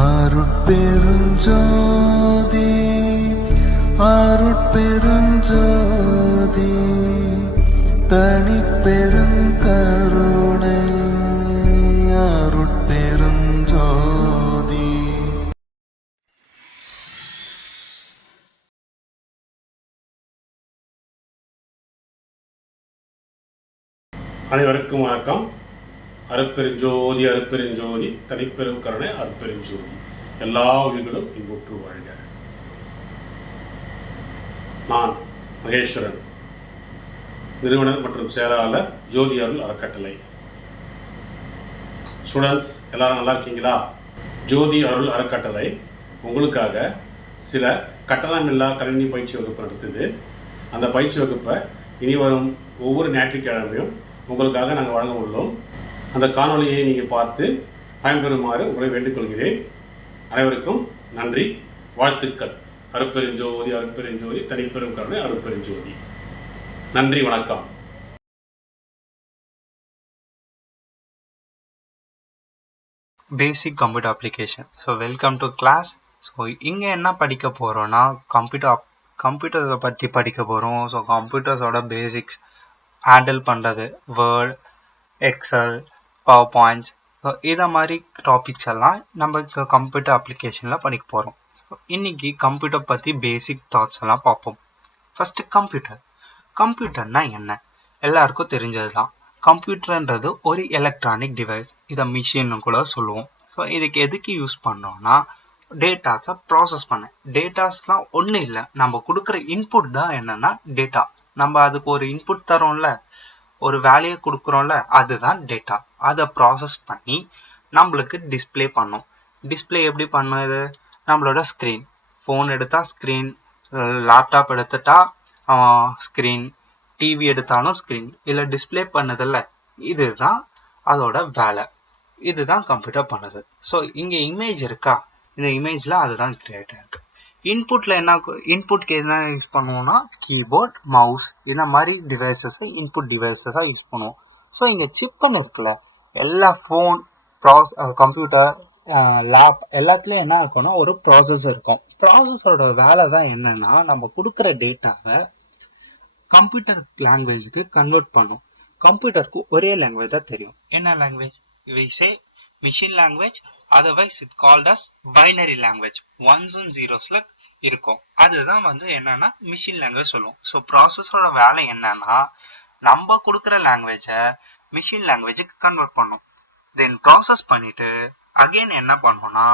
அருட்பெருஞ்சோதி அருட்பெருஞ்சோதி தனிப்பெருங்கருணை அருட்பெருஞ்சோதி. அனைவருக்கும் வணக்கம். அருட்பெருஞ்சோதி அருட்பெருஞ்சோதி தனிப்பெரும் கருணை அருட்பெருஞ்சோதி. எல்லா உயிர்களும் இன்புற்று வாழ்க. நான் மகேஸ்வரன், நிறுவனர் மற்றும் செயலாளர் ஜோதி அருள் அறக்கட்டளை. ஸ்டூடெண்ட்ஸ் எல்லாரும் நல்லா இருக்கீங்களா? ஜோதி அருள் அறக்கட்டளை உங்களுக்காக சில கட்டணமில்லா கணினி பயிற்சி வகுப்பு நடத்துது. அந்த பயிற்சி வகுப்பை இனி வரும் ஒவ்வொரு ஞாயிற்றுக்கிழமையும் உங்களுக்காக நாங்கள் வழங்க உள்ளோம். அந்த காணொலியை நீங்கள் பார்த்து பயன்பெறுமாறு உங்களை வேண்டிக்கொள்கிறேன். அனைவருக்கும் நன்றி, வாழ்த்துக்கள். அருட்பெருஞ்சோதி அருட்பெருஞ்சோதி தனிப்பெரும் கருணை அருட்பெருஞ்சோதி. நன்றி, வணக்கம். Basic computer application. So welcome to class. So இங்கே என்ன படிக்க போகிறோன்னா கம்ப்யூட்டரை பற்றி படிக்க போகிறோம். ஸோ கம்ப்யூட்டர்ஸோட பேசிக்ஸ், ஹேண்டில் பண்ணுறது, word, excel, power points, so இதை மாதிரி டாபிக்ஸ் எல்லாம் நம்ம கம்ப்யூட்டர் அப்ளிகேஷனில் படிக்க போகிறோம். ஸோ இன்றைக்கி கம்ப்யூட்டர் பற்றி பேசிக் தாட்ஸ் எல்லாம் பார்ப்போம். ஃபஸ்ட்டு கம்ப்யூட்டர்னா என்ன? எல்லாருக்கும் தெரிஞ்சது தான். கம்ப்யூட்டர்ன்றது ஒரு எலக்ட்ரானிக் டிவைஸ். இதை மிஷின்னு கூட சொல்லுவோம். ஸோ இதுக்கு எதுக்கு யூஸ் பண்ணோம்னா டேட்டாஸை ப்ராசஸ் பண்ண. டேட்டாஸ்லாம் ஒன்றும் இல்லை, நம்ம கொடுக்குற இன்புட் தான் என்னென்னா டேட்டா. நம்ம அதுக்கு ஒரு இன்புட் தரோம்ல, ஒரு வேலையை கொடுக்குறோம்ல, அதுதான் டேட்டா. அதை ப்ராசஸ் பண்ணி நம்மளுக்கு டிஸ்பிளே பண்ணும். டிஸ்பிளே எப்படி பண்ணுது? நம்மளோட ஸ்க்ரீன், ஃபோன் எடுத்தால் ஸ்க்ரீன், லேப்டாப் எடுத்துட்டா ஸ்க்ரீன், டிவி எடுத்தாலும் ஸ்க்ரீன், இல்லை டிஸ்பிளே பண்ணுதில்ல, இதுதான் அதோட வேலை. இதுதான் கம்ப்யூட்டர் பண்ணுது. ஸோ இங்கே இமேஜ் இருக்கா? இந்த இமேஜில் அதுதான் கிரியேட் ஆகிருக்கு. இன்புட்டில் என்ன, இன்புட்க்கு என்ன யூஸ் பண்ணுவோம்னா கீபோர்ட், மவுஸ், இந்த மாதிரி டிவைசஸை இன்புட் டிவைசஸாக யூஸ் பண்ணுவோம். ஸோ இங்கே சிப்புன்னு இருக்குல்ல, எல்லா ஃபோன், கம்ப்யூட்டர், லேப் எல்லாத்துலேயும் என்ன இருக்கும்னா ஒரு ப்ராசஸர் இருக்கும். ப்ராசஸரோட வேலை தான் என்னன்னா நம்ம கொடுக்குற டேட்டாவை கம்ப்யூட்டர் லாங்குவேஜுக்கு கன்வெர்ட் பண்ணும். கம்ப்யூட்டருக்கு ஒரே லாங்குவேஜ் தான் தெரியும். என்ன language? we say machine language, otherwise it called as binary language. ones and zeros இருக்கும். அதுதான் என்னன்னா மிஷின் லாங்குவேஜ் சொல்லுவோம். ஸோ ப்ராசஸரோட வேலை என்னன்னா நம்ம கொடுக்குற லாங்குவேஜை மிஷின் லாங்குவேஜுக்கு கன்வெர்ட் பண்ணும். தென் ப்ராசஸ் பண்ணிட்டு அகெயின் என்ன பண்ணோம்னா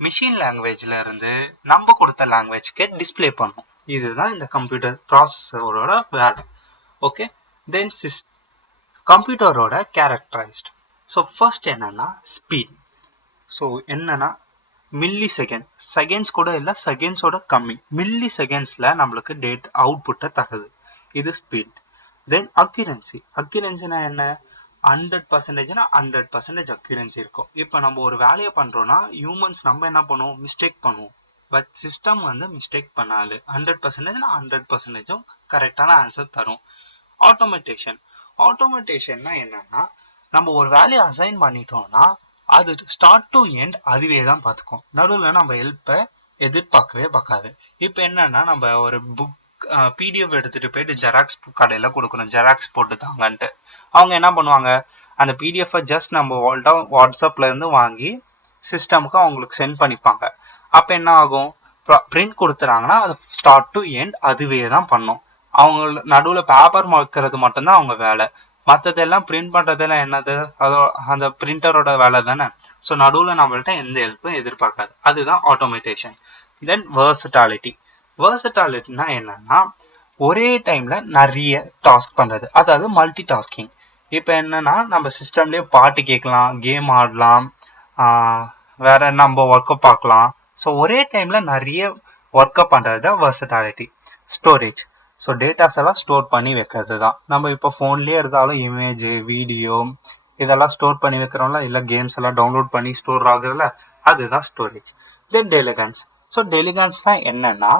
மிஷின் லாங்குவேஜ்ல இருந்து நம்ம கொடுத்த லாங்குவேஜ்க்கு டிஸ்பிளே பண்ணும். இதுதான் இந்த கம்ப்யூட்டர் ப்ராசஸரோட வேலை. ஓகே, தென் கம்ப்யூட்டரோட கேரக்டரைஸ்ட். ஸோ ஃபர்ஸ்ட் என்னன்னா ஸ்பீட். ஸோ என்னன்னா மில்லி செகண்ட்ஸ் கூட இல்லை, செகண்ட்ஸோட கம்மி, மில்லி செகண்ட்ஸில் நம்மளுக்கு அவுட்புட்டை தருது. இது ஸ்பீட். தென் அக்யூரன்சினா என்ன? 100%னா 100% அக்யூரன்சி இருக்கும். இப்போ நம்ம ஒரு வேலையை பண்ணுறோன்னா ஹியூமன்ஸ் நம்ம என்ன பண்ணுவோம்? மிஸ்டேக் பண்ணுவோம். பட் சிஸ்டம் மிஸ்டேக் பண்ணாது. 100%னா 100%ம் கரெக்டான ஆன்சர் தரும். ஆட்டோமேட்டேஷன்னா என்னன்னா நம்ம ஒரு வேலையை அசைன் பண்ணிட்டோம்னா அது ஸ்டார்ட் டு எண்ட் அதுவே தான் பார்த்துக்கும். நடுவில் நம்ம ஹெல்ப்பை எதிர்பார்க்கவே பார்க்காது. இப்போ என்னன்னா நம்ம ஒரு புக் பிடிஎஃப் எடுத்துட்டு போயிட்டு ஜெராக்ஸ் கடையில் கொடுக்கணும், ஜெராக்ஸ் போட்டு தாங்கன்ட்டு. அவங்க என்ன பண்ணுவாங்க? அந்த பிடிஎஃப்பை ஜஸ்ட் நம்ம வாட்ஸ்அப்ல இருந்து வாங்கி சிஸ்டமுக்கு அவங்களுக்கு சென்ட் பண்ணிப்பாங்க. அப்போ என்ன ஆகும்? பிரிண்ட் கொடுத்துறாங்கன்னா அது ஸ்டார்ட் டு எண்ட் அதுவே தான் பண்ணும். அவங்க நடுவில் பேப்பர் வைக்கிறது மட்டும்தான் அவங்க வேலை. மற்றதெல்லாம் பிரிண்ட் பண்ணுறதெல்லாம் என்னது? அந்த பிரிண்டரோட வேலை தானே. ஸோ நடுவில் நம்மள்ட்ட எந்த ஹெல்ப்பும் எதிர்பார்க்காது. அதுதான் ஆட்டோமேட்டேஷன். தென் வேர்சட்டாலிட்டினா என்னன்னா ஒரே டைம்ல நிறைய டாஸ்க் பண்ணுறது, அதாவது மல்டி டாஸ்கிங். இப்போ என்னன்னா நம்ம சிஸ்டம்லேயே பாட்டு கேட்கலாம், கேம் ஆடலாம், வேற நம்ம ஒர்க்கை பார்க்கலாம். ஸோ ஒரே டைம்ல நிறைய ஒர்க்கை பண்ணுறது தான் வேர்சட்டாலிட்டி. ஸ்டோரேஜ். ஸோ டேட்டாஸ் எல்லாம் ஸ்டோர் பண்ணி வைக்கிறது தான். நம்ம இப்போ ஃபோன்லேயே இருந்தாலும் இமேஜ், வீடியோ இதெல்லாம் ஸ்டோர் பண்ணி வைக்கிறோம்ல, இல்லை கேம்ஸ் எல்லாம் டவுன்லோட் பண்ணி ஸ்டோர் ஆகுதுல்ல, அதுதான் ஸ்டோரேஜ். தென் டெலிகன்ஸ். ஸோ டெலிகன்ஸ்னால் என்னன்னா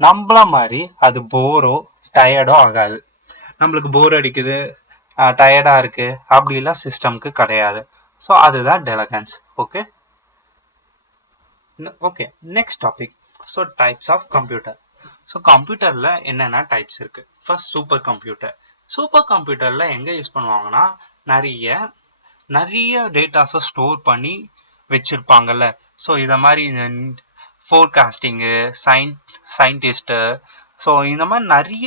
நம்மள மாதிரி அது போரோ டயர்டோ ஆகாது. நம்மளுக்கு போர் அடிக்குது, டயர்டாக இருக்குது அப்படிலாம் சிஸ்டம்க்கு கிடையாது. ஸோ அதுதான் டெலிகன்ஸ். Okay, okay, next topic. So types of computer. So கம்ப்யூட்டரில் என்னென்ன டைப்ஸ் இருக்குது. First super computer. சூப்பர் கம்ப்யூட்டரில் எங்கே யூஸ் பண்ணுவாங்கன்னா நிறைய டேட்டாஸை ஸ்டோர் பண்ணி வச்சுருப்பாங்கல்ல. ஸோ இதை மாதிரி ஃபோர்காஸ்டிங்கு, சயின்டிஸ்ட்டு, ஸோ இந்த மாதிரி நிறைய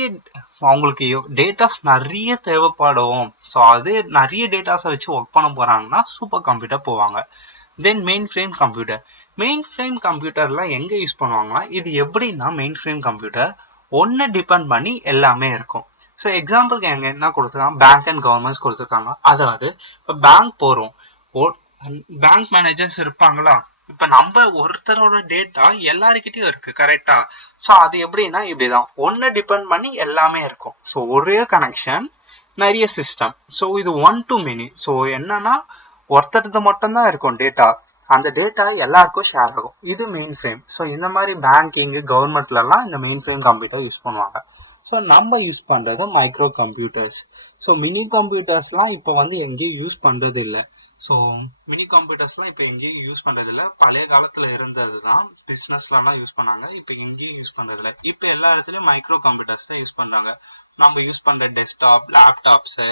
அவங்களுக்கு டேட்டாஸ் நிறைய தேவைப்படும். ஸோ அது நிறைய டேட்டாஸை வச்சு ஒர்க் பண்ண போகிறாங்கன்னா சூப்பர் கம்ப்யூட்டர் போவாங்க. Then mainframe computer. Mainframe கம்ப்யூட்டர்லாம் எங்கே யூஸ் பண்ணுவாங்கன்னா, இது எப்படின்னா மெயின் ஃப்ரேம் கம்ப்யூட்டர் ஒன்று டிபெண்ட் பண்ணி எல்லாமே இருக்கும். ஸோ எக்ஸாம்பிளுக்கு எங்க என்ன கொடுத்துருக்காங்க, பேங்க் அண்ட் கவர்மெண்ட்ஸ் கொடுத்துருக்காங்க. அதாவது இப்போ பேங்க் போகிறோம், பேங்க் மேனேஜர்ஸ் இருப்பாங்களா, இப்போ நம்ம ஒருத்தரோட டேட்டா எல்லாருக்கிட்டையும் இருக்கு, கரெக்டா. ஸோ அது எப்படின்னா இப்படிதான், ஒன்று டிபெண்ட் பண்ணி எல்லாமே இருக்கும். ஸோ ஒரே கனெக்ஷன், நிறைய சிஸ்டம். ஸோ இது 1 to many. ஸோ என்னன்னா ஒருத்தருக்கு மட்டும்தான் இருக்கும் டேட்டா, அந்த டேட்டா எல்லாருக்கும் ஷேர் ஆகும். இது மெயின் ஃப்ரேம். ஸோ இந்த மாதிரி பேங்கிங், கவர்மெண்ட்லலாம் இந்த மெயின் ஃப்ரேம் கம்ப்யூட்டர் யூஸ் பண்ணுவாங்க. ஸோ நம்ம யூஸ் பண்ணுறது மைக்ரோ கம்ப்யூட்டர்ஸ். ஸோ மினி கம்ப்யூட்டர்ஸ்லாம் இப்போ வந்து எங்கேயும் யூஸ் பண்ணுறது இல்லை. ஸோ மினி கம்ப்யூட்டர்ஸ்லாம் இப்போ எங்கேயும் யூஸ் பண்ணுறது இல்லை. பழைய காலத்தில் இருந்தது தான், பிஸ்னஸ்லலாம் யூஸ் பண்ணாங்க. இப்போ எங்கேயும் யூஸ் பண்ணுறது இல்லை. இப்போ எல்லா இடத்துலையும் மைக்ரோ கம்ப்யூட்டர்ஸ் தான் யூஸ் பண்ணுறாங்க. நம்ம யூஸ் பண்ணுற டெஸ்க்டாப், லேப்டாப்ஸு,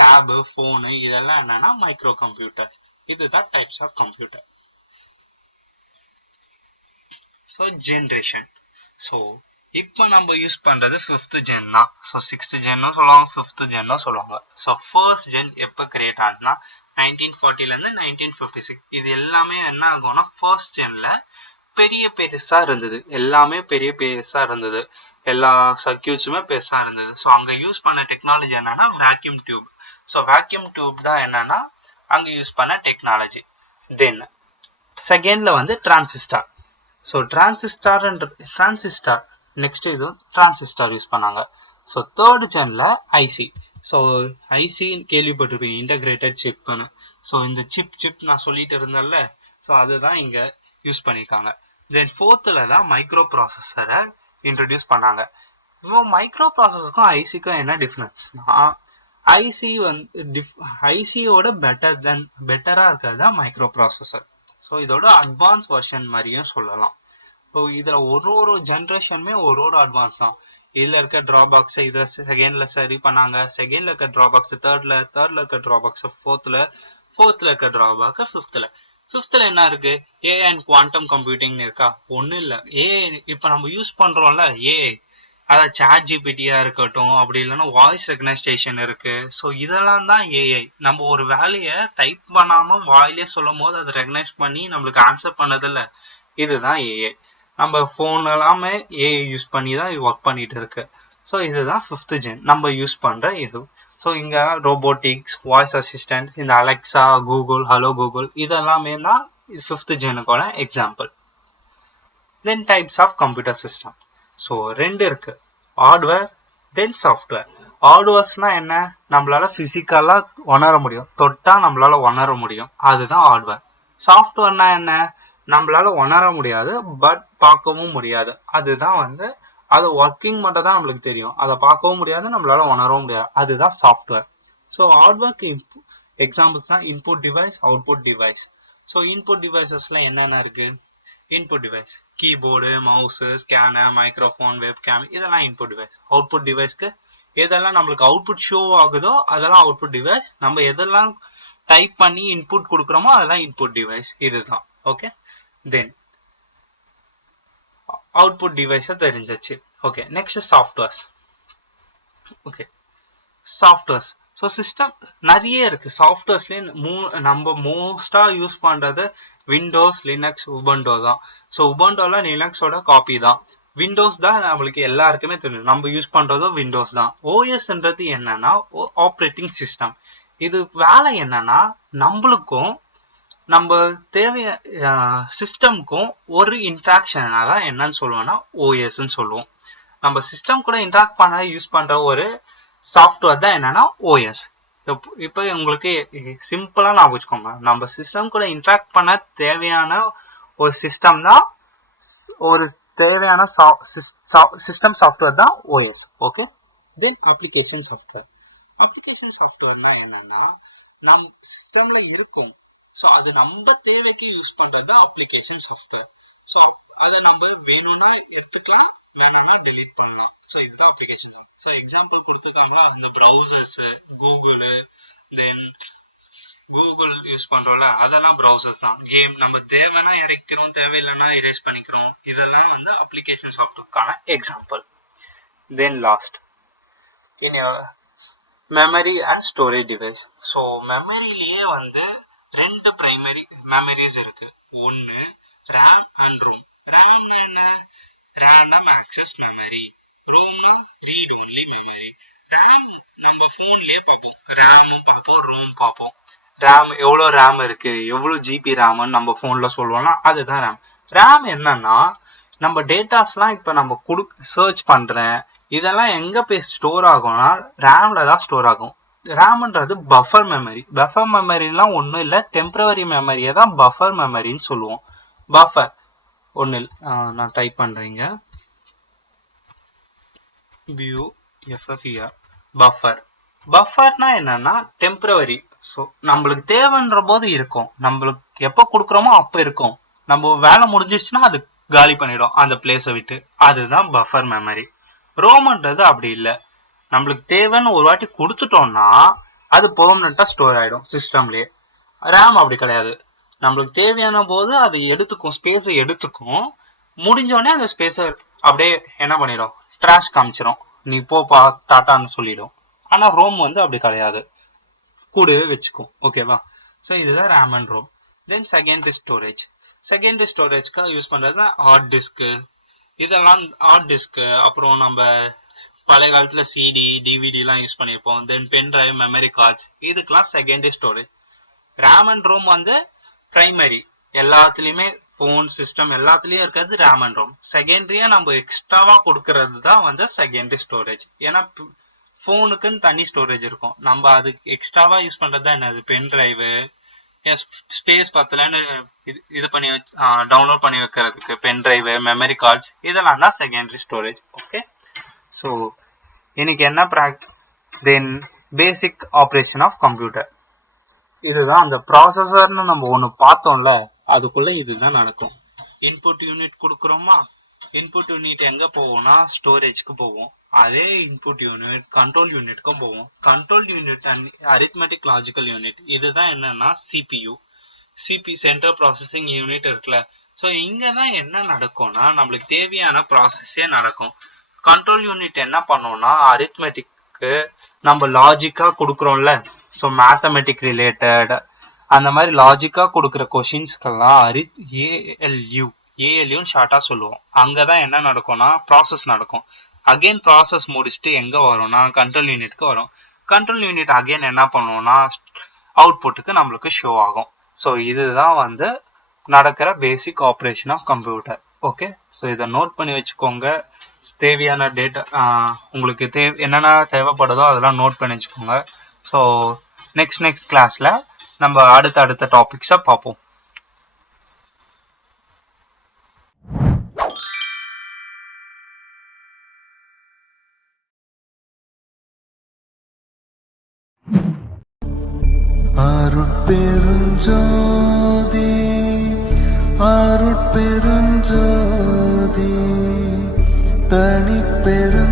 டேபு, ஃபோனு, இதெல்லாம் என்னன்னா மைக்ரோ கம்ப்யூட்டர். இதுதான் types of computer. So generation. So இப்போ நம்ம யூஸ் பண்ணுறது 5th gen தான். ஸோ 6th genனும் சொல்லுவாங்க, 5th genனும் சொல்லுவாங்க. ஸோ ஃபர்ஸ்ட் ஜென் எப்போ கிரியேட் ஆகுதுன்னா 1940லேருந்து 1956. இது எல்லாமே என்ன ஆகும்னா, ஃபர்ஸ்ட் ஜென்ல பெருசாக இருந்தது, எல்லாமே பெருசாக இருந்தது, எல்லா சர்க்கியூட்ஸுமே பெருசாக இருந்தது. ஸோ அங்கே யூஸ் பண்ண டெக்னாலஜி என்னன்னா vacuum tube. So vacuum tube தான் என்னன்னா அங்கே யூஸ் பண்ண டெக்னாலஜி. தென் செகண்ட்ல வந்து டிரான்சிஸ்டார். ஸோ டிரான்சிஸ்டார் நெக்ஸ்ட் இது டிரான்சிஸ்டார் யூஸ் பண்ணாங்க. ஸோ தேர்ட் ஜென்ல ஐசி. ஸோ ஐசி கேள்விப்பட்டிருப்பீங்க, இன்டகிரேட்டட் சிப்னு. ஸோ இந்த சிப் நான் சொல்லிட்டு இருந்தேன்ல, ஸோ அதுதான் இங்க யூஸ் பண்ணியிருக்காங்க. தென் ஃபோர்த்தில் தான் மைக்ரோ ப்ராசஸரை இன்ட்ரடியூஸ் பண்ணாங்க. ஸோ மைக்ரோ ப்ராசஸருக்கும் ஐசிக்கும் என்ன டிஃப்ரென்ஸ்னா, ஐசி வந்து ஐசியோட பெட்டரா இருக்கிறது தான் மைக்ரோ ப்ராசஸர். ஸோ இதோட அட்வான்ஸ் வெர்ஷன் மாதிரியும் சொல்லலாம். ஸோ இதுல ஒரு ஜென்ரேஷனுமே ஒரு அட்வான்ஸ் தான். இதுல இருக்க டிராபாக்ஸ் இதுல செகண்ட்ல சரி பண்ணாங்க, செகண்ட்ல இருக்க டிராபாக்ஸ் தேர்ட்ல இருக்க டிராபாக்ஸ் ஃபோர்த்ல இருக்க டிராபாக் ஃபிஃப்த்ல என்ன இருக்கு, ஏஐ அண்ட் குவாண்டம் கம்ப்யூட்டிங்னு இருக்கா. ஒன்றும் இல்லை, ஏஐ இப்போ நம்ம யூஸ் பண்றோம்ல, ஏஐ அதாவது சாட் ஜிபிடியா இருக்கட்டும், அப்படி இல்லைன்னா வாய்ஸ் ரெகனைசேஷன் இருக்கு. ஸோ இதெல்லாம் தான் ஏஐ. நம்ம ஒரு வேலையை டைப் பண்ணாம வாயிலே சொல்லும் போது அதை ரெகனைஸ் பண்ணி நம்மளுக்கு ஆன்சர் பண்ணதில்ல, இதுதான் ஏஐ. நம்ம ஃபோன் எல்லாமே ஏஐ யூஸ் பண்ணி தான் ஒர்க் பண்ணிட்டு இருக்கு. ஸோ இதுதான் 5th gen நம்ம யூஸ் பண்ற இது. ஸோ இங்க ரோபோட்டிக்ஸ், வாய்ஸ் அசிஸ்டன்ட், இந்த அலெக்சா, கூகுள், ஹலோ கூகுள், இதெல்லாமே தான் 5th genோட example. Then types of computer system. So 2 இருக்கு, ஹார்ட்வேர் தென் சாஃப்ட்வேர். ஹார்ட்வேர்ஸ்னா என்ன, நம்மளால பிசிக்கலா உணர முடியும், தொட்டா நம்மளால உணர முடியும், அதுதான் ஹார்ட்வேர். சாஃப்ட்வேர்னா என்ன, நம்மளால உணர முடியாது பட் பார்க்கவும் முடியாது, அதுதான் வந்து அது ஒர்க்கிங் மட்டும் தான் நம்மளுக்கு தெரியும், அதை பார்க்கவும் முடியாது, நம்மளால உணரவும் முடியாது, அதுதான் சாஃப்ட்வேர். ஸோ ஹார்ட்வேர்க்கு எக்ஸாம்பிள்ஸ் தான் input device, output device. So input டிவைசஸ்ல என்னென்ன இருக்கு, input device keyboard, mouse, scanner, microphone, webcam, இதெல்லாம் இன்புட் டிவைஸ். அவுட்புட் டிவைஸ்க்கு எதெல்லாம் நம்மளுக்கு அவுட்புட் ஷோ ஆகுதோ அதெல்லாம் அவுட்புட் டிவைஸ். நம்ம எதெல்லாம் டைப் பண்ணி இன்புட் கொடுக்குறோமோ அதெல்லாம் இன்புட் டிவைஸ், இதுதான். ஓகே, தென் அவுட்புட் டிவைஸ் தெரிஞ்சிச்சு. Okay, next softwares. Okay, softwares. So system நிறைய இருக்கு. சாஃப்ட்வேர்ஸ்லேயே நம்ம மோஸ்டா யூஸ் பண்றது விண்டோஸ், லினக்ஸ், உபண்டோ தான். ஸோ உபண்டோல லினக்ஸோட காப்பி தான். விண்டோஸ் தான் நம்மளுக்கு எல்லாருக்குமே தெரியும், நம்ம யூஸ் பண்றதும் விண்டோஸ் தான். ஓஎஸ்ன்றது என்னன்னா ஆப்ரேட்டிங் சிஸ்டம். இது வேலை என்னன்னா நம்மளுக்கும் நம்ம தேவைய சிஸ்டம்க்கும் ஒரு இன்ட்ராக்ஷன் தான் என்னன்னு சொல்லுவோம்னா ஓஎஸ்ன்னு சொல்லுவோம். நம்ம சிஸ்டம் கூட இன்ட்ராக்ட் பண்ண யூஸ் பண்ற ஒரு சாஃப்ட்வேர் தான் என்னன்னா ஓஎஸ். இப்போ உங்களுக்கு சிம்பிளா ஞாபகம் வச்சுக்கோங்க, நம்ம சிஸ்டம் கூட இன்ட்ராக்ட் பண்ண தேவையான ஒரு சிஸ்டம் தான், ஒரு தேவையான சிஸ்டம் சாஃப்ட்வேர் தான் OS. Okay, then application software. Application சாஃப்ட்வேர்னா என்னன்னா நம்ம சிஸ்டம்ல இருக்கும், ஸோ அது நம்ம தேவைக்கு யூஸ் பண்றது தான் அப்ளிகேஷன் சாஃப்ட்வேர். ஸோ அதை நம்ம வேணும்னா எடுத்துக்கலாம், வேணாம்னா delete பண்ணலாம். ஸோ இதுதான் அப்ளிகேஷன். ஸோ எக்ஸாம்பிள் கொடுத்துருக்காங்களா, இந்த ப்ரௌசர்ஸ், கூகுள், தென் கூகுள் யூஸ் பண்றோம்ல, அதெல்லாம் ப்ரௌசர்ஸ் தான். கேம் நம்ம தேவைன்னா இறக்கிறோம், தேவையில்லைன்னா இரேஸ் பண்ணிக்கிறோம். இதெல்லாம் வந்து அப்ளிகேஷன் சாஃப்ட்வேர்க்கான example. Then last in memory and storage device. So மெமரியிலேயே வந்து ரெண்டு பிரைமரி மெமரிஸ் இருக்கு. ஒன்று ரேம் அண்ட் ரோம். ரேம்னா என்ன? Random access memory. ரோம்னா ரீட் ஒன்லி மெமரி. ரேம் நம்ம ஃபோன்லயே பார்ப்போம், ரேமும் பார்ப்போம், ரோம் பார்ப்போம். ரேம் எவ்வளோ ரேம் இருக்கு, எவ்வளோ ஜிபி ரேம்னு நம்ம ஃபோன்ல சொல்லுவோம்னா அதுதான் ரேம். ரேம் என்னன்னா, நம்ம டேட்டாஸ்லாம் இப்போ நம்ம சர்ச் பண்றேன், இதெல்லாம் எங்க போய் ஸ்டோர் ஆகும்னா ரேம்ல தான் ஸ்டோர் ஆகும். ரேம்ன்றது பஃபர் மெமரி. பஃபர் மெமரிலாம் ஒன்றும் இல்லை, டெம்பரவரி மெமரியை தான் பஃபர் மெமரின்னு சொல்லுவோம். பஃபர் ஒன்று நான் டைப் பண்றீங்க, BUFFER பஃபர். பஃபர்னா என்னன்னா டெம்பரவரி. ஸோ நம்மளுக்கு தேவைன்ற போது இருக்கும், நம்மளுக்கு எப்போ கொடுக்குறோமோ அப்போ இருக்கும், நம்ம வேலை முடிஞ்சிச்சுன்னா அது காலி பண்ணிடும் அந்த பிளேஸை விட்டு. அதுதான் பஃபர் மெமரி. ரோம்ன்றது அப்படி இல்லை, நம்மளுக்கு தேவைன்னு ஒரு வாட்டி கொடுத்துட்டோம்னா அது பெர்மனண்டா ஸ்டோர் ஆயிடும் சிஸ்டம்லயே. ரேம் அப்படி கிடையாது, நம்மளுக்கு தேவையான போது அது எடுத்துக்கும், ஸ்பேஸை எடுத்துக்கும், முடிஞ்சோடனே அந்த ஸ்பேஸை அப்படியே என்ன பண்ணிடும், ட்ராஷ் காமிச்சிடும், நீ போப்பா டாட்டான்னு சொல்லிடும். ஆனா ரோம் வந்து அப்படி கிடையாது, கூடவே வச்சுக்கும். ஓகேவா? ஸோ இதுதான் RAM and ROM. Then secondary storage. Secondary ஸ்டோரேஜ்க்காக யூஸ் பண்றதுனா ஹார்ட் டிஸ்க்கு. இதெல்லாம் ஹார்ட் டிஸ்க்கு. அப்புறம் நம்ம பழைய காலத்துல சிடி, டிவிடிலாம் யூஸ் பண்ணியிருப்போம். Then pen drive, memory cards, இதுக்கெல்லாம் secondary storage. RAM and ROM வந்து பிரைமரி, எல்லாத்துலயுமே போன் சிஸ்டம் எல்லாத்துலயும் இருக்கிறது ரேம் அண்ட் ரோம். செகண்டரியா நம்ம எக்ஸ்ட்ராவா கொடுக்கறது தான் வந்து செகண்டரி ஸ்டோரேஜ். ஏன்னா போனுக்குன்னு தனி ஸ்டோரேஜ் இருக்கும், நம்ம அதுக்கு எக்ஸ்ட்ராவா யூஸ் பண்றது தான் என்னது, பென் டிரைவு, ஸ்பேஸ் பத்தலன்னு இது பண்ணி டவுன்லோட் பண்ணி வைக்கிறதுக்கு பென் டிரைவு, மெமரி கார்ட்ஸ், இதெல்லாம் தான் செகண்டரி ஸ்டோரேஜ். ஓகே, ஸோ இன்னைக்கு என்ன தென் பேசிக் ஆப்ரேஷன் ஆஃப் கம்ப்யூட்டர். இதுதான் அந்த ப்ராசஸர்னு நம்ம ஒன்று பார்த்தோம்ல, அதுக்குள்ள இதுதான் நடக்கும். இன்புட் யூனிட் கொடுக்குறோமா, இன்புட் யூனிட் எங்க போவோம்னா ஸ்டோரேஜ்க்கு போவோம். அதே இன்புட் யூனிட் கண்ட்ரோல் யூனிட்க்கும் போவோம். Control unit and arithmetic logical unit, இதுதான் என்னன்னா சிபியு, சென்ட்ரல் ப்ராசஸிங் யூனிட் இருக்குல்ல. ஸோ இங்க தான் என்ன நடக்கும்னா நம்மளுக்கு தேவையான ப்ராசஸே நடக்கும். கண்ட்ரோல் யூனிட் என்ன பண்ணோம்னா அரித்மெட்டிக்கு நம்ம லாஜிக்கா கொடுக்குறோம்ல, ஸோ மேத்தமெட்டிக் ரிலேட்டட் அந்த மாதிரி லாஜிக்கா கொடுக்குற கொஷின்ஸ்க்கெல்லாம் ஏஎல்யூன்னு ஷார்ட்டா சொல்லுவோம். அங்கதான் என்ன நடக்கும்னா ப்ராசஸ் நடக்கும். அகைன் ப்ராசஸ் முடிச்சுட்டு எங்க வரும்னா கண்ட்ரோல் யூனிட்க்கு வரும். கண்ட்ரோல் யூனிட் அகைன் என்ன பண்ணுவோம்னா அவுட்புட்டுக்கு நம்மளுக்கு ஷோ ஆகும். ஸோ இதுதான் வந்து நடக்கிற basic operation of computer. Okay, so இதை நோட் பண்ணி வச்சுக்கோங்க. தேவையான டேட்டா உங்களுக்கு என்னென்ன தேவைப்படுதோ அதெல்லாம் நோட் பண்ணி வச்சுக்கோங்க. ஸோ நெக்ஸ்ட் கிளாஸ்ல நம்ம அடுத்த டாபிக்ஸை பார்ப்போம். அருட்பெருஞ்சோதி அருட்பெருஞ்சோதி தனிப்பெரும்